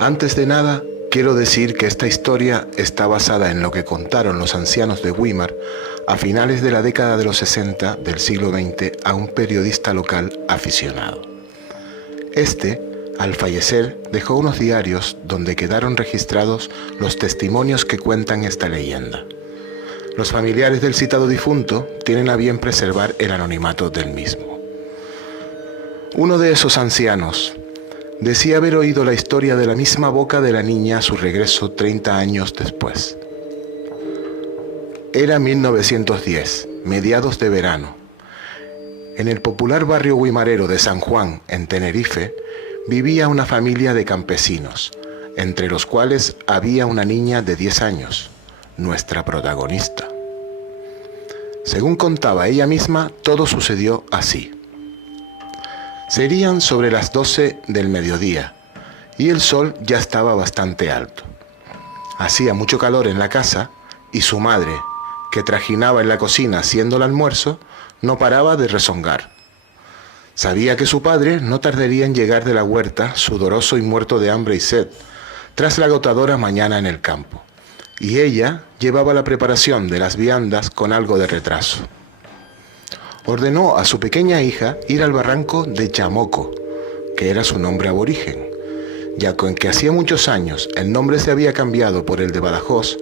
Antes de nada, quiero decir que esta historia está basada en lo que contaron los ancianos de Weimar a finales de la década de los 60 del siglo XX a un periodista local aficionado. Este, al fallecer, dejó unos diarios donde quedaron registrados los testimonios que cuentan esta leyenda. Los familiares del citado difunto tienen a bien preservar el anonimato del mismo. Uno de esos ancianos decía haber oído la historia de la misma boca de la niña a su regreso 30 años después. Era 1910, mediados de verano. En el popular barrio guimarero de San Juan, en Tenerife, vivía una familia de campesinos, entre los cuales había una niña de 10 años, nuestra protagonista. Según contaba ella misma, todo sucedió así. Serían sobre las 12 del mediodía y el sol ya estaba bastante alto. Hacía mucho calor en la casa y su madre, que trajinaba en la cocina haciendo el almuerzo, no paraba de rezongar. Sabía que su padre no tardaría en llegar de la huerta, sudoroso y muerto de hambre y sed, tras la agotadora mañana en el campo, y ella llevaba la preparación de las viandas con algo de retraso. Ordenó a su pequeña hija ir al barranco de Chamoco, que era su nombre aborigen, ya que hacía muchos años el nombre se había cambiado por el de Badajoz,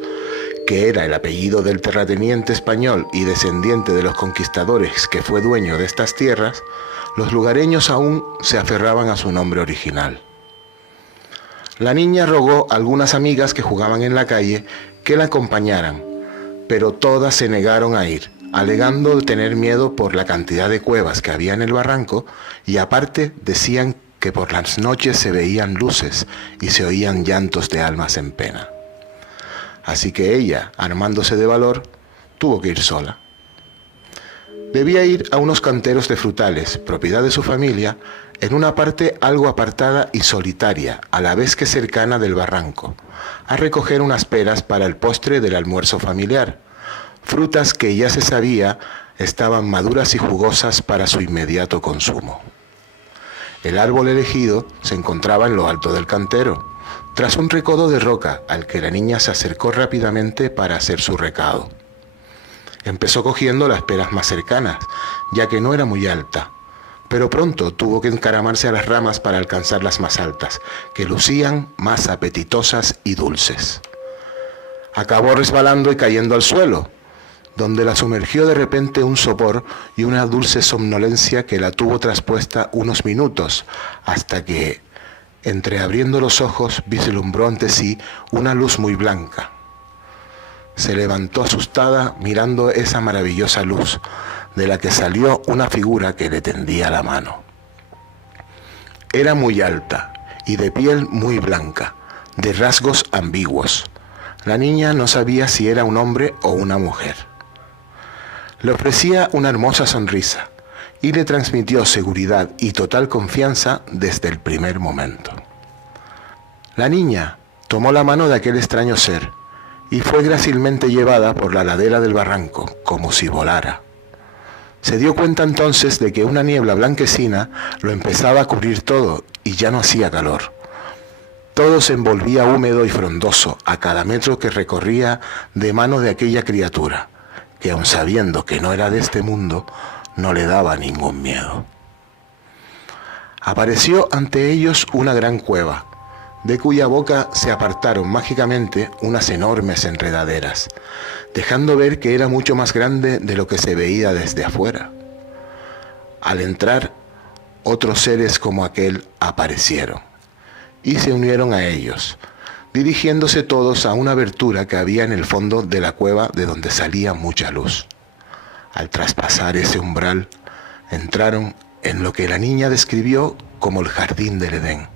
que era el apellido del terrateniente español y descendiente de los conquistadores que fue dueño de estas tierras. Los lugareños aún se aferraban a su nombre original. La niña rogó a algunas amigas que jugaban en la calle que la acompañaran, pero todas se negaron a ir, alegando tener miedo por la cantidad de cuevas que había en el barranco, y aparte decían que por las noches se veían luces y se oían llantos de almas en pena. Así que ella, armándose de valor, tuvo que ir sola. Debía ir a unos canteros de frutales, propiedad de su familia, en una parte algo apartada y solitaria, a la vez que cercana del barranco, a recoger unas peras para el postre del almuerzo familiar, frutas que ya se sabía estaban maduras y jugosas para su inmediato consumo. El árbol elegido se encontraba en lo alto del cantero, tras un recodo de roca al que la niña se acercó rápidamente para hacer su recado. Empezó cogiendo las peras más cercanas, ya que no era muy alta, pero pronto tuvo que encaramarse a las ramas para alcanzar las más altas, que lucían más apetitosas y dulces. Acabó resbalando y cayendo al suelo, donde la sumergió de repente un sopor y una dulce somnolencia que la tuvo traspuesta unos minutos, hasta que, entreabriendo los ojos, vislumbró ante sí una luz muy blanca. Se levantó asustada mirando esa maravillosa luz, de la que salió una figura que le tendía la mano. Era muy alta y de piel muy blanca, de rasgos ambiguos. La niña no sabía si era un hombre o una mujer. Le ofrecía una hermosa sonrisa y le transmitió seguridad y total confianza desde el primer momento. La niña tomó la mano de aquel extraño ser y fue grácilmente llevada por la ladera del barranco, como si volara. Se dio cuenta entonces de que una niebla blanquecina lo empezaba a cubrir todo y ya no hacía calor. Todo se envolvía húmedo y frondoso a cada metro que recorría de mano de aquella criatura, que aun sabiendo que no era de este mundo, no le daba ningún miedo. Apareció ante ellos una gran cueva, de cuya boca se apartaron mágicamente unas enormes enredaderas, dejando ver que era mucho más grande de lo que se veía desde afuera. Al entrar, otros seres como aquel aparecieron y se unieron a ellos, dirigiéndose todos a una abertura que había en el fondo de la cueva de donde salía mucha luz. Al traspasar ese umbral, entraron en lo que la niña describió como el jardín del Edén.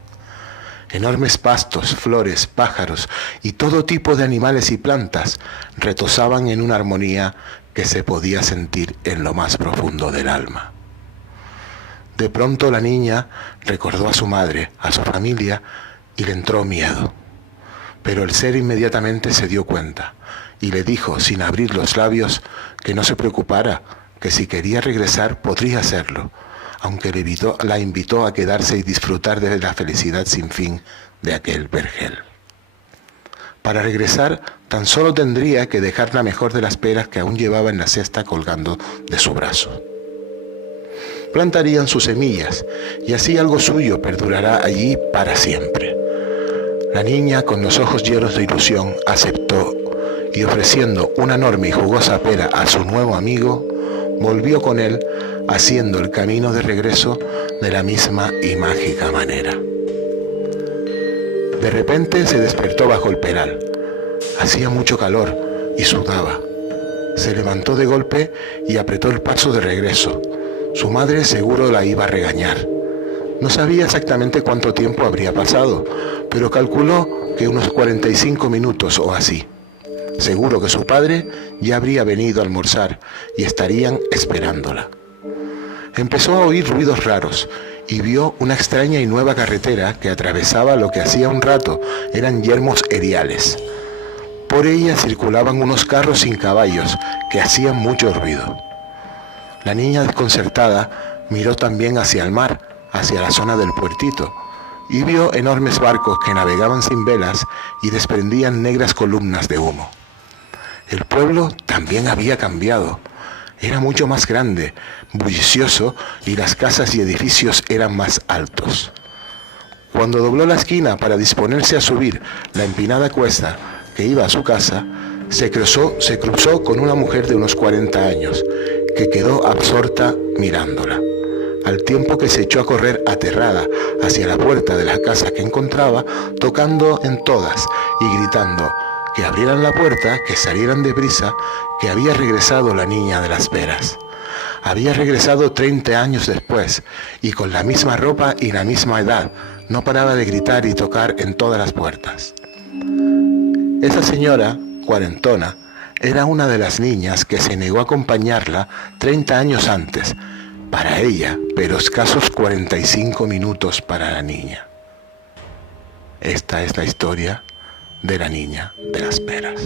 Enormes pastos, flores, pájaros y todo tipo de animales y plantas retozaban en una armonía que se podía sentir en lo más profundo del alma. De pronto la niña recordó a su madre, a su familia, y le entró miedo. Pero el ser inmediatamente se dio cuenta y le dijo, sin abrir los labios, que no se preocupara, que si quería regresar podría hacerlo, aunque la invitó a quedarse y disfrutar de la felicidad sin fin de aquel vergel. Para regresar, tan solo tendría que dejar la mejor de las peras que aún llevaba en la cesta colgando de su brazo. Plantarían sus semillas, y así algo suyo perdurará allí para siempre. La niña, con los ojos llenos de ilusión, aceptó, y ofreciendo una enorme y jugosa pera a su nuevo amigo, volvió con él, haciendo el camino de regreso de la misma y mágica manera. De repente se despertó bajo el peral. Hacía mucho calor y sudaba. Se levantó de golpe y apretó el paso de regreso. Su madre seguro la iba a regañar. No sabía exactamente cuánto tiempo habría pasado, pero calculó que unos 45 minutos o así. Seguro que su padre ya habría venido a almorzar y estarían esperándola. Empezó a oír ruidos raros y vio una extraña y nueva carretera que atravesaba lo que hacía un rato eran yermos eriales. Por ella circulaban unos carros sin caballos que hacían mucho ruido. La niña desconcertada miró también hacia el mar, hacia la zona del puertito, y vio enormes barcos que navegaban sin velas y desprendían negras columnas de humo. El pueblo también había cambiado. Era mucho más grande, bullicioso, y las casas y edificios eran más altos. Cuando dobló la esquina para disponerse a subir la empinada cuesta que iba a su casa, se cruzó con una mujer de unos 40 años, que quedó absorta mirándola, al tiempo que se echó a correr aterrada hacia la puerta de la casa que encontraba, tocando en todas y gritando que abrieran la puerta, que salieran deprisa, que había regresado la niña de las peras. Había regresado 30 años después, y con la misma ropa y la misma edad, no paraba de gritar y tocar en todas las puertas. Esa señora, cuarentona, era una de las niñas que se negó a acompañarla 30 años antes, para ella, pero escasos 45 minutos para la niña. Esta es la historia de la niña de las peras.